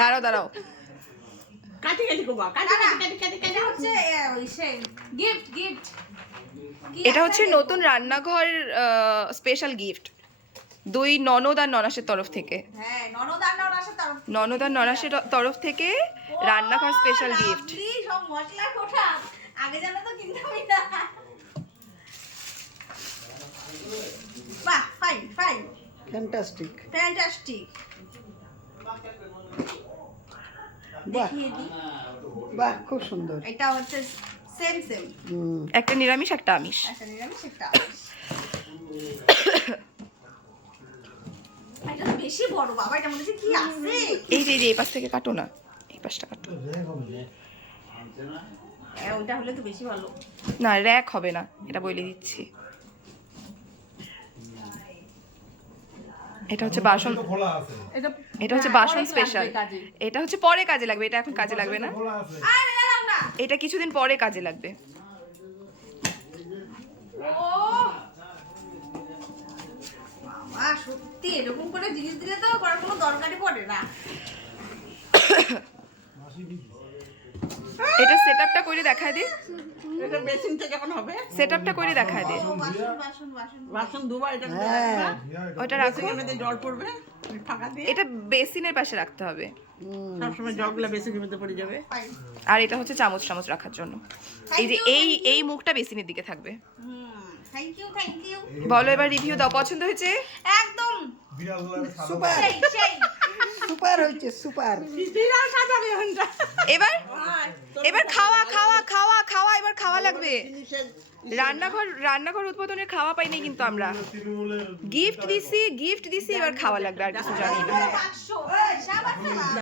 দাঁড়াও দাঁড়াও, এটা হচ্ছে নতুন রান্নাঘর স্পেশাল গিফট, দুই ননদ আর ননাসের তরফ থেকে। ননদ আর ননাসের তরফ থেকে রান্নাঘর স্পেশাল গিফট। আগে জানো তো কিনতামই না। বাহ, ফাইন ফাইন, ফ্যান্টাস্টিক, ফ্যান্টাস্টিক। দেখিয়ে দিই। বাহ খুব সুন্দর। এটা হচ্ছে সেম সেম, একটা নিরামিষ একটা আমিষ। একটা নিরামিষ একটা আমিষ। এটা তো বেশি বড় বাবা, এটা মনে হচ্ছে কি আছে। এই যে এই পাশ থেকে কাটো না, এই পাশটা কাটো। ওটা হলে তো বেশি ভালো। না র‍্যাক হবে না, এটা বলে দিচ্ছি। এটা হচ্ছে বাসন, এটা হচ্ছে বাসন স্পেশাল। এটা হচ্ছে পরে কাজে লাগবে, এটা এখন কাজে লাগবে না, এটা কিছুদিন পরে কাজে লাগবে। বাবা সত্যি এরকম করে জিনিস দিলে তো করার কোনো দরকারই পড়ে না। এটা সেটআপটা করে দেখায় দে, এটা বেসিন থেকে যখন হবে সেটআপটা করে দেখায় দে। বাসন বাসন বাসন বাসন দুবার এটা ওটা রাখো, মধ্যে জল পড়বে ফাঁকা দিয়ে, এটা বেসিনের পাশে রাখতে হবে, সবসময় জলগুলো বেসিনের মধ্যে পড়ে যাবে। আর এটা হচ্ছে চামচ চামচ রাখার জন্য। এই যে এই মুখটা বেসিনের দিকে থাকবে। Thank you thank you. বলো এবার রিভিউ দাও, পছন্দ হয়েছে? একদম সুপার সেই সেই। সুপার হয়েছে, সুপার। বিরাট সাজাবে এখানটা। এবার এবার খাওয়া খাওয়া খাওয়া খাওয়া, এবার খাওয়া লাগবে। রান্নাঘর উদ্বোধনের খাওয়া পাইনি কিন্তু আমরা, গিফট দিছি, এবার খাওয়া লাগবে, আর কিছু জানি না। 500 সাবাস।